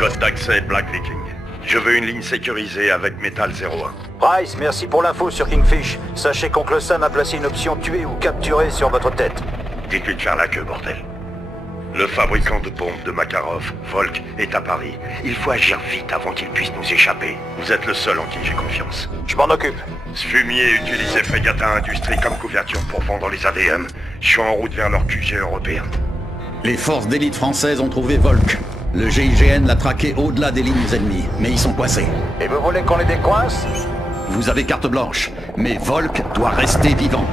Code d'accès Black Viking. Je veux une ligne sécurisée avec Metal 01. Price, merci pour l'info sur Kingfish. Sachez qu'Oncle Sam a placé une option tuer ou capturer sur votre tête. Dites-lui de faire la queue, bordel. Le fabricant de bombes de Makarov, Volk, est à Paris. Il faut agir vite avant qu'il puisse nous échapper. Vous êtes le seul en qui j'ai confiance. Je m'en occupe. Ce fumier utilisait Fregata Industries comme couverture pour vendre les ADM. Je suis en route vers leur QG européen. Les forces d'élite françaises ont trouvé Volk. Le GIGN l'a traqué au-delà des lignes ennemies, mais ils sont coincés. Et vous voulez qu'on les décoince? Vous avez carte blanche, mais Volk doit rester vivant.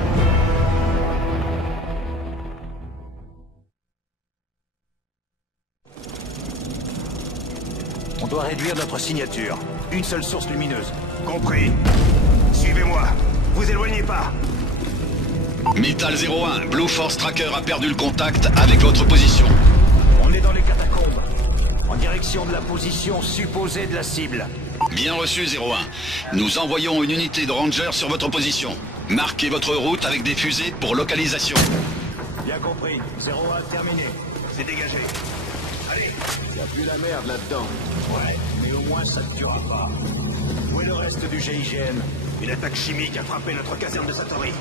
On doit réduire notre signature. Une seule source lumineuse. Compris. Suivez-moi. Vous éloignez pas. Metal 01, Blue Force Tracker a perdu le contact avec votre position. On est dans les catacombes. En direction de la position supposée de la cible. Bien reçu 01. Nous envoyons une unité de Rangers sur votre position. Marquez votre route avec des fusées pour localisation. Bien compris. 01 terminé. C'est dégagé. Allez. Y a plus la merde là-dedans. Ouais, mais au moins ça ne tuera pas. Où est le reste du GIGN? Une attaque chimique a frappé notre caserne de Satori.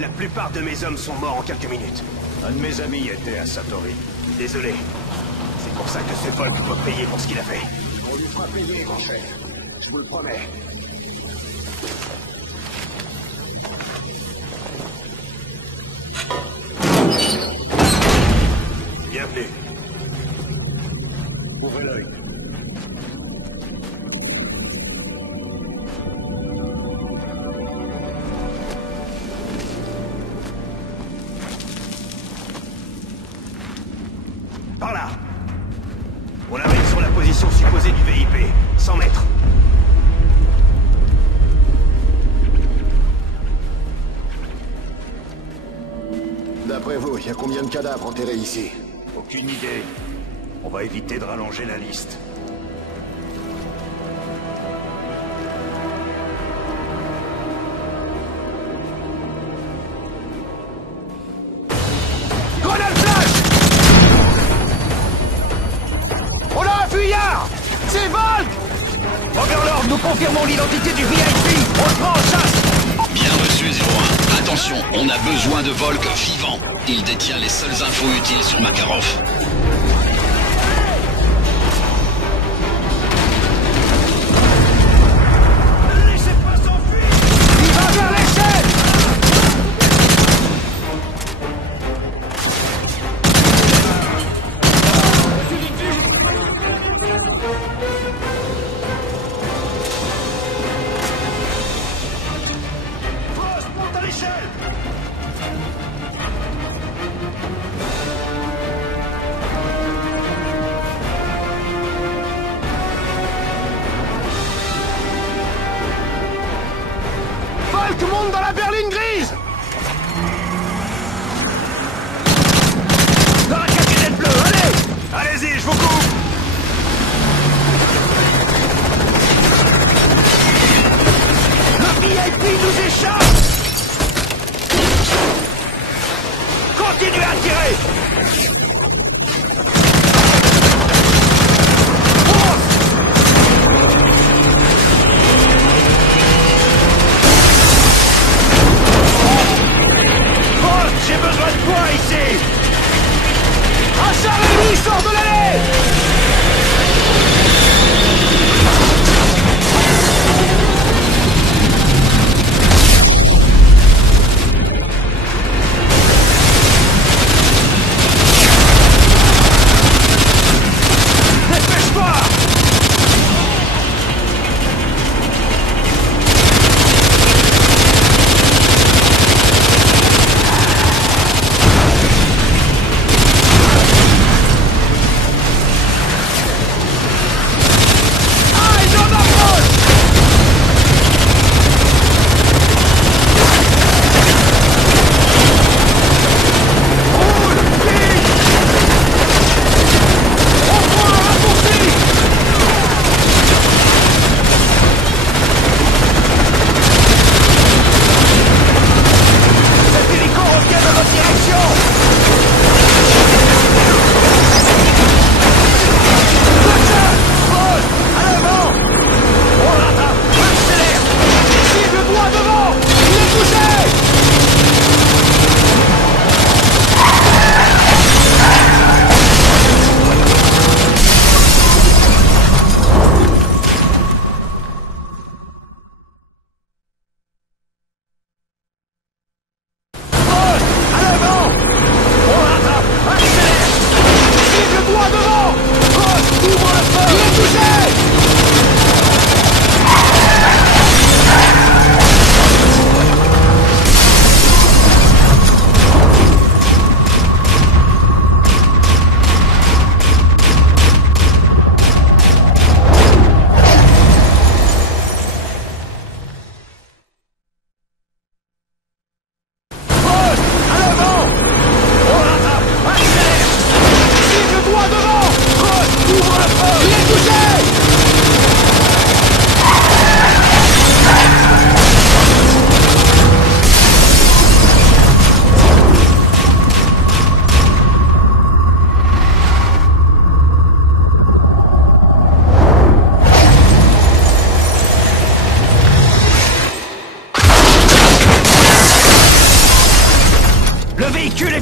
La plupart de mes hommes sont morts en quelques minutes. Un de mes amis était à Satori. Désolé. C'est pour ça que ce Volk doit payer pour ce qu'il a fait. On lui fera payer, mon chef. Je vous le promets. Bienvenue. Ouvrez l'œil. Par là. On arrive sur la position supposée du VIP. 100 mètres. D'après vous, il y a combien de cadavres enterrés ici? Aucune idée. On va éviter de rallonger la liste. Grenade flash! On a un fuyard! C'est Volk! Overlord, nous confirmons l'identité du VIP! On le prend en chasse! Bien reçu 01. Attention, on a besoin de Volk vivant. Il détient les seules infos utiles sur Makarov. Laissez pas s'enfuir! Il va vers l'échelle! Proche, monte à l'échelle!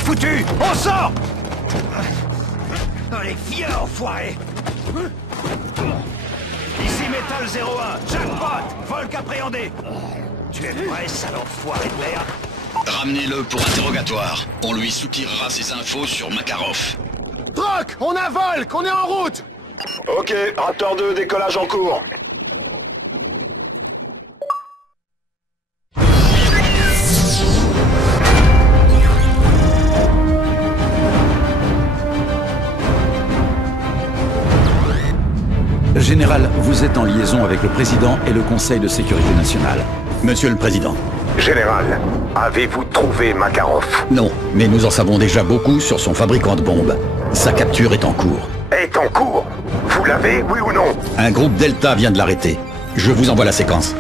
foutu! On sort! Allez, viens, enfoiré! Ici Metal 01, jackpot! Volk appréhendé! Tu es prêt, sale enfoiré de merde? Ramenez-le pour interrogatoire. On lui soutirera ses infos sur Makarov. Troc, on a Volk, on est en route. Ok, Raptor 2, décollage en cours. Général, vous êtes en liaison avec le Président et le Conseil de sécurité nationale. Monsieur le Président. Général, avez-vous trouvé Makarov? Non, mais nous en savons déjà beaucoup sur son fabricant de bombes. Sa capture est en cours. Est en cours? Vous l'avez, oui ou non? Un groupe Delta vient de l'arrêter. Je vous envoie la séquence.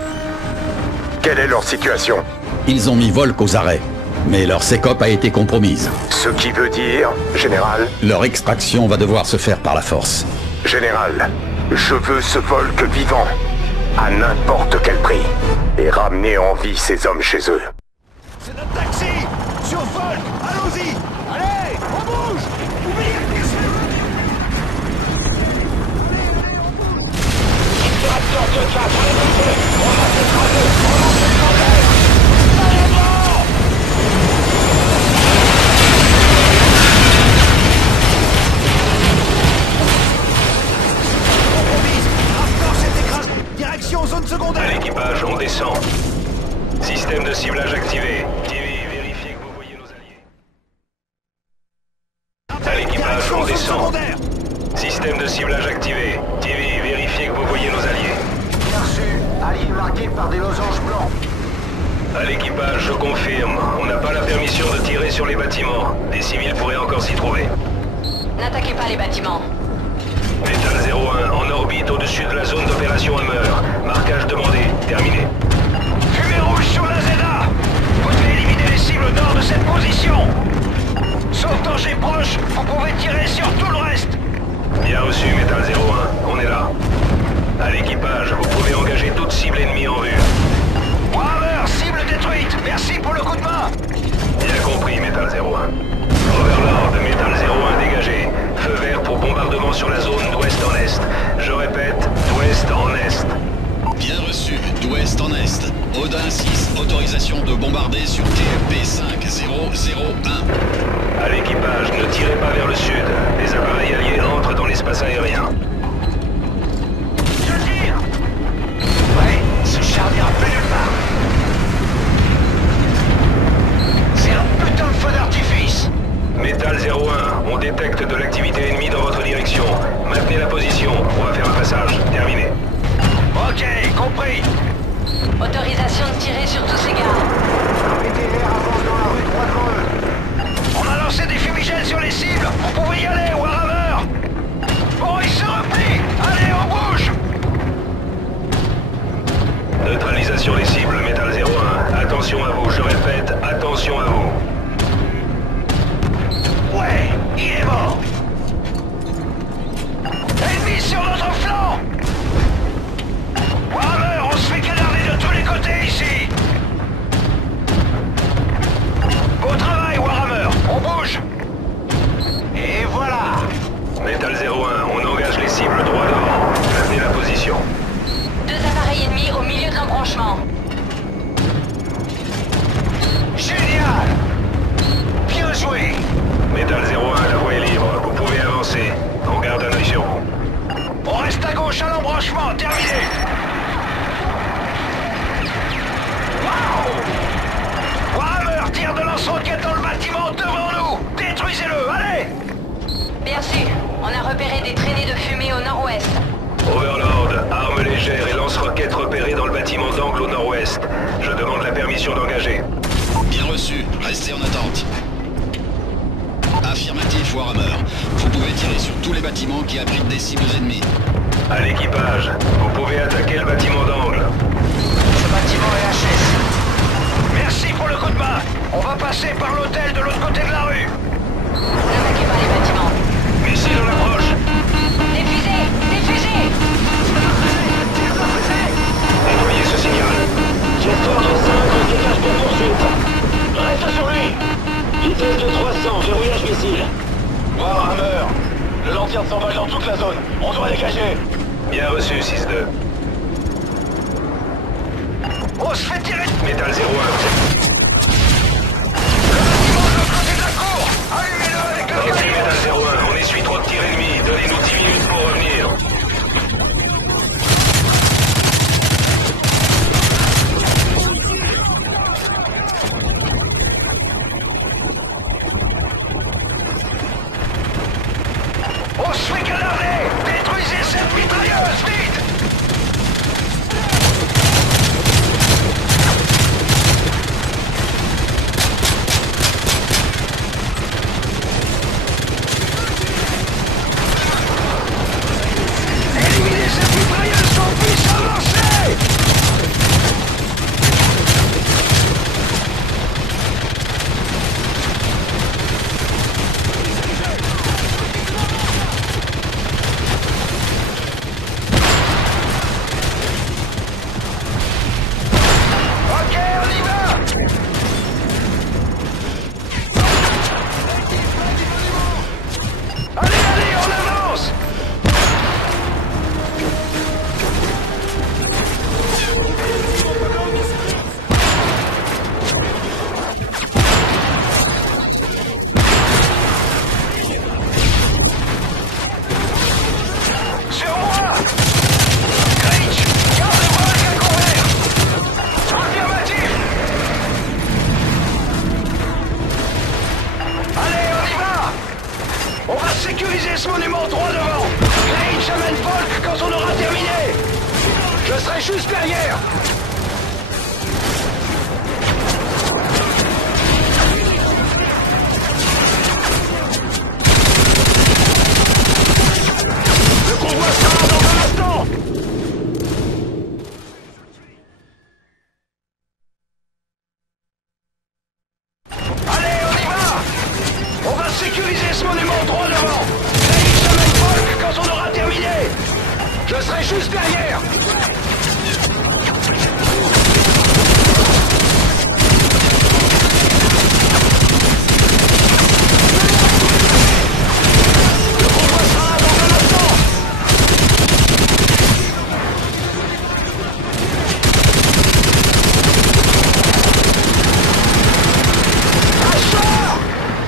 Quelle est leur situation? Ils ont mis Volk aux arrêts, mais leur sécope a été compromise. Ce qui veut dire, Général? Leur extraction va devoir se faire par la force. Général, je veux ce Volk vivant, à n'importe quel prix, et ramener en vie ces hommes chez eux. C'est notre taxi! Sur Volk! Allons-y! Allez! On bouge! Oubliez le taxi! Direction zone secondaire! À l'équipage, on descend. Système de ciblage activé. TV, vérifiez que vous voyez nos alliés. À l'équipage, on descend. Système de ciblage activé. TV, vérifiez que vous voyez nos alliés. Bien reçu. Alliés marqués par des losanges blancs. À l'équipage, je confirme. On n'a pas la permission de tirer sur les bâtiments. Des civils pourraient encore s'y trouver. N'attaquez pas les bâtiments. Metal 01, en orbite au-dessus de la zone d'opération Hammer. Marquage demandé. Terminé. Fumée rouge sur la Zeta! Vous devez éliminer les cibles au nord de cette position! Sauf danger proche, vous pouvez tirer sur tout le reste! Bien reçu, Metal 01. On est là. À l'équipage, vous pouvez engager toute cible ennemie en vue. Warhammer, cible détruite! Merci pour le coup de main! Bien compris, Metal 01. Overlord, Metal 01 dégagé. Feu vert pour bombardement sur la zone d'ouest en est. Je répète, d'ouest en est. Bien reçu, d'ouest en est. Odin 6, autorisation de bombarder sur TFP 5001. À l'équipage, ne tirez pas vers le sud. Les appareils alliés entrent dans l'espace aérien. Je tire! Ouais, ce char n'ira plus nulle part! C'est un putain de feu d'artifice! Metal 01, on détecte de l'activité ennemie dans votre direction. Maintenez la position, on va faire un passage. Terminé. Ok, compris! Autorisation de tirer sur tous ces gars. PTR avance dans la rue droit devant eux. On a lancé des fumigènes sur les cibles! Vous pouvez y aller, Warhammer! Bon, ils se replient! Allez, on bouge! Neutralisation des cibles, Metal 01. Attention à vous, je répète, attention à vous. Ouais, il est mort! Ennemi sur notre flanc! Warhammer, on se fait canarder de tous les côtés ici! Beau travail, Warhammer! On bouge! Et voilà! Metal 01, on engage les cibles droit devant. Maintenez la position. 2 appareils ennemis au milieu de l'embranchement. Génial! Bien joué! Metal 01, la voie est libre. Vous pouvez avancer. On garde un œil sur vous. On reste à gauche à l'embranchement, terminé! Waouh! Warhammer tire de lance-roquettes dans le bâtiment devant nous! Détruisez-le, allez! Bien sûr, on a repéré des traînées de fumée au nord-ouest. Overlord, armes légères et lance-roquettes repérées dans le bâtiment d'angle au nord-ouest. Je demande la permission d'engager. Bien reçu, restez en attente. Affirmatif, Warhammer. Vous pouvez tirer sur tous les bâtiments qui abritent des cibles ennemies. À l'équipage, vous pouvez attaquer le bâtiment d'angle. Ce bâtiment est HS. Merci pour le coup de main. On va passer par l'hôtel de l'autre côté de la rue. N'attaquez pas les bâtiments. Missile en approche. Des fusées! Des fusées! Nettoyez ce signal. Jet 5, dégage pour poursuite. Reste sur lui. Vitesse de 300, besoin dégagé. Bien reçu, 6-2. On se fait tirer. Métal 01, Le bâtiment de l'autre côté de la cour. Allumez-le avec le ok, calibre. Métal 01, on essuie 3 tirs ennemis. Donnez-nous 10 minutes pour revenir. On se fait canarder. Détruisez cette mitrailleuse, vite. Éliminez cette mitrailleuse qu'on puisse avancer. Ok, on y va. Allez, allez, on avance. Sur moi. Creech, gardez-moi avec un couvert. Affirmatif. Allez, on y va. On va sécuriser ce monument droit devant. Creech amène Volk quand on aura terminé. Je serai juste derrière. Le convoi sera dans un instant. Allez, on y va. On va sécuriser ce monument droit devant. Creech amène Volk quand on aura terminé. Je serai juste derrière. Le convoi sera dans un instant. Achard!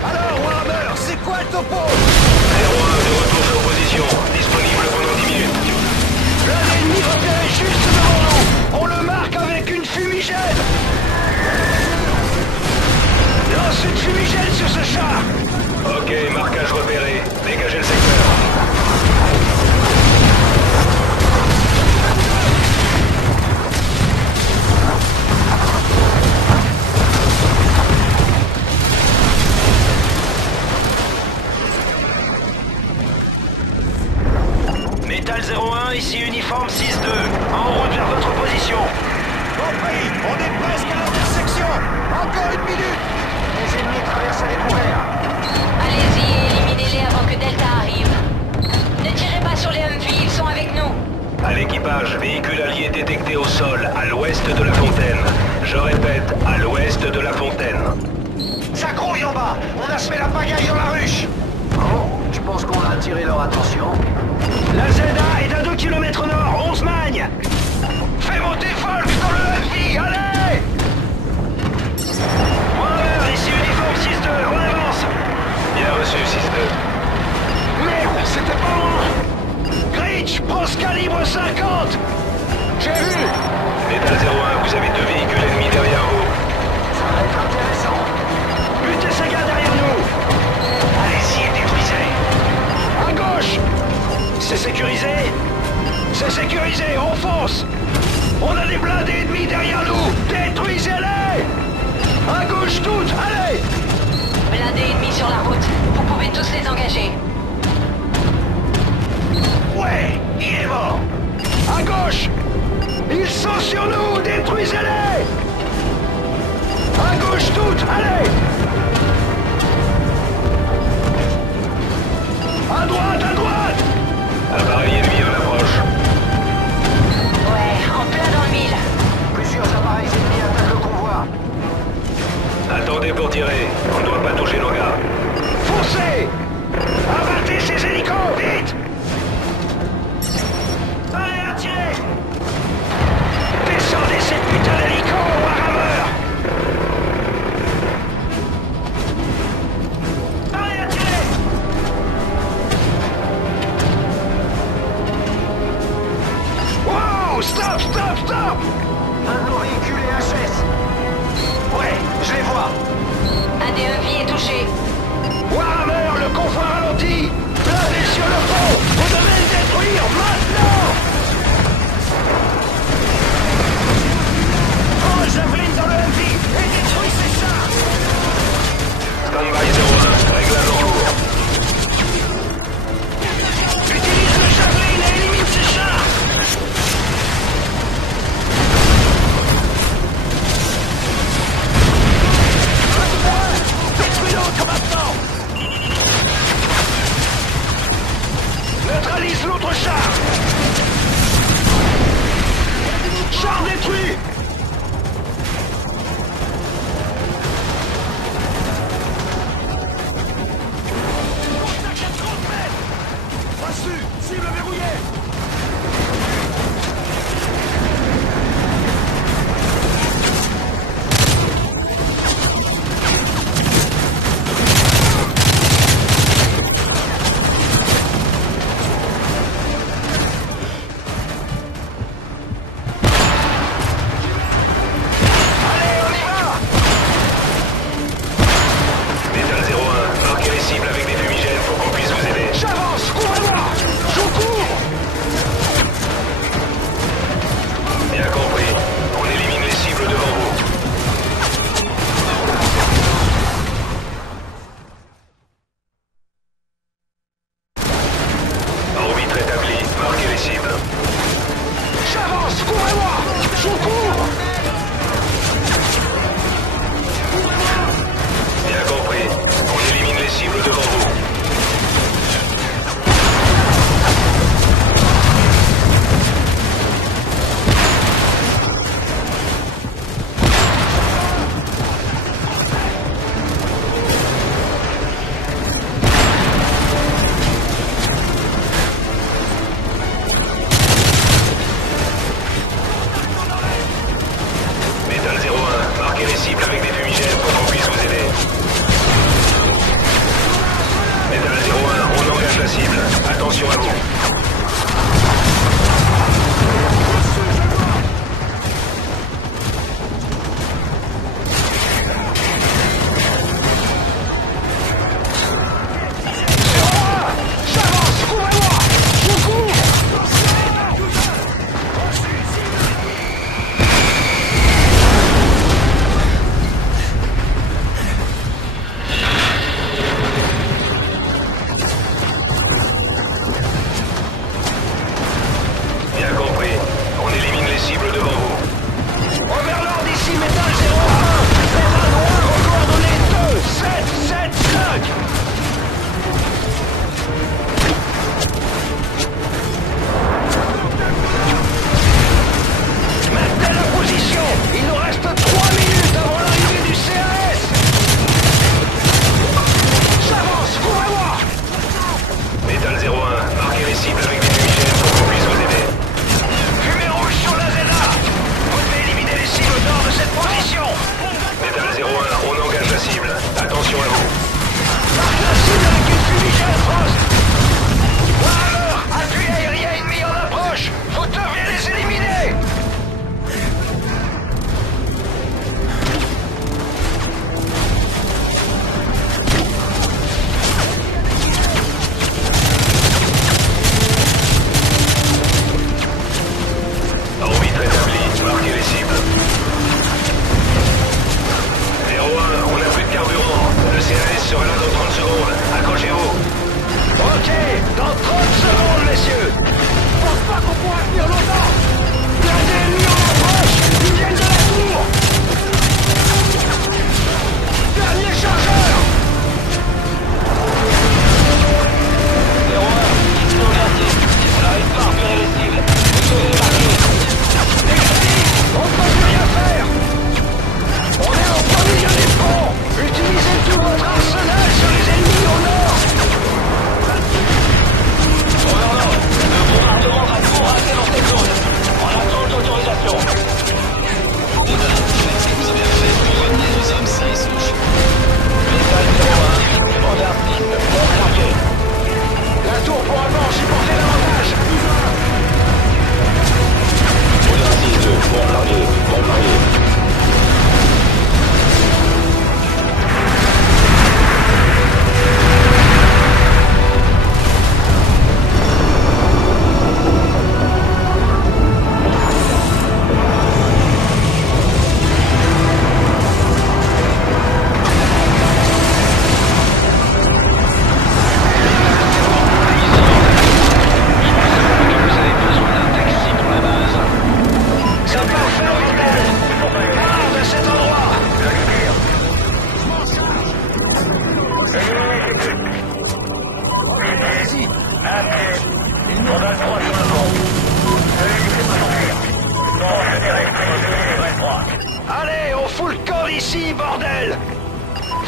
Alors, Warhammer, c'est quoi le topo? 01, de retour sur position. Disponible pendant 10 minutes. L'un ennemi repéré juste devant nous. On le marque avec une fumigène. Lance une fumigène sur ce char. Ok, marquage repéré. Dégagez le secteur. Métal 01, ici uniforme 6-2. En route vers votre position. Compris, on est presque à l'intersection. Encore une minute. Les ennemis traversent à découvert. Allez-y et éliminez-les avant que Delta arrive. Ne tirez pas sur les Humvees, ils sont avec nous. À l'équipage, véhicule allié détecté au sol, à l'ouest de la fontaine. Je répète, à l'ouest de la fontaine. Ça grouille en bas. On a semé la pagaille dans la ruche. Bon, je pense qu'on a attiré leur attention. La ZA est à 2 km nord, 11 magnes. Fais monter Volk dans le Humvee, allez. Warhammer, ici uniforme 6-2, on avance. Bien reçu, 6-2. Merde, c'était pas loin. Creech, prends ce calibre 50. J'ai vu. Métal 01, vous avez 2 véhicules ennemis derrière vous. Ça va être intéressant. Butez ces gars derrière nous. Allez-y et détruisez. À gauche. C'est sécurisé. C'est sécurisé, on fonce. On a des blindés ennemis derrière nous. Détruisez-les. À gauche toutes, allez. Blindés ennemis sur la route. Vous pouvez tous les engager. Ouais, il est mort. À gauche. Ils sont sur nous, détruisez-les. À gauche toutes, allez. À droite, à droite. Appareil ennemi en approche. Ouais, en plein dans le mille. Plusieurs appareils ennemis attaquent le convoi. Attendez pour tirer. On ne doit pas toucher nos gars. Foncez. À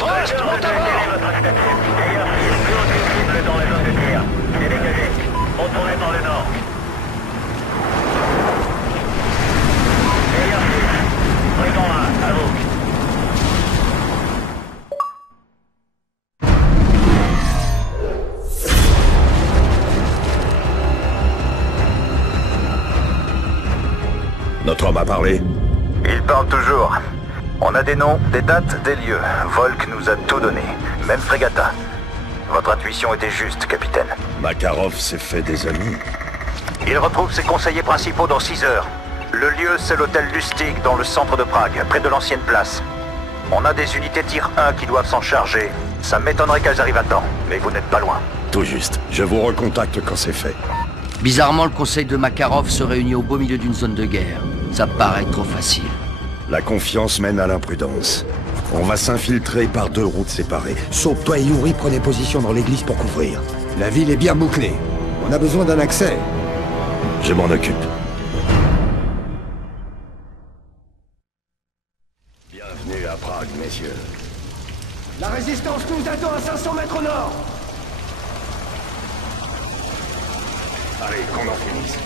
Frost, monte à bord! Dans la zone de tir. Il est dégagé. Retournez par le nord. Présent là, à vous. Notre homme a parlé. Il parle toujours. On a des noms, des dates, des lieux. Volk nous a tout donné, même Fregata. Votre intuition était juste, capitaine. Makarov s'est fait des amis. Il retrouve ses conseillers principaux dans 6 heures. Le lieu, c'est l'hôtel Lustig, dans le centre de Prague, près de l'ancienne place. On a des unités tir 1 qui doivent s'en charger. Ça m'étonnerait qu'elles arrivent à temps, mais vous n'êtes pas loin. Tout juste. Je vous recontacte quand c'est fait. Bizarrement, le conseil de Makarov se réunit au beau milieu d'une zone de guerre. Ça paraît trop facile. La confiance mène à l'imprudence. On va s'infiltrer par 2 routes séparées. Sauf toi et Yuri, prenez position dans l'église pour couvrir. La ville est bien bouclée. On a besoin d'un accès. Je m'en occupe. Bienvenue à Prague, messieurs. La résistance nous attend à 500 mètres au nord! Allez, qu'on en finisse.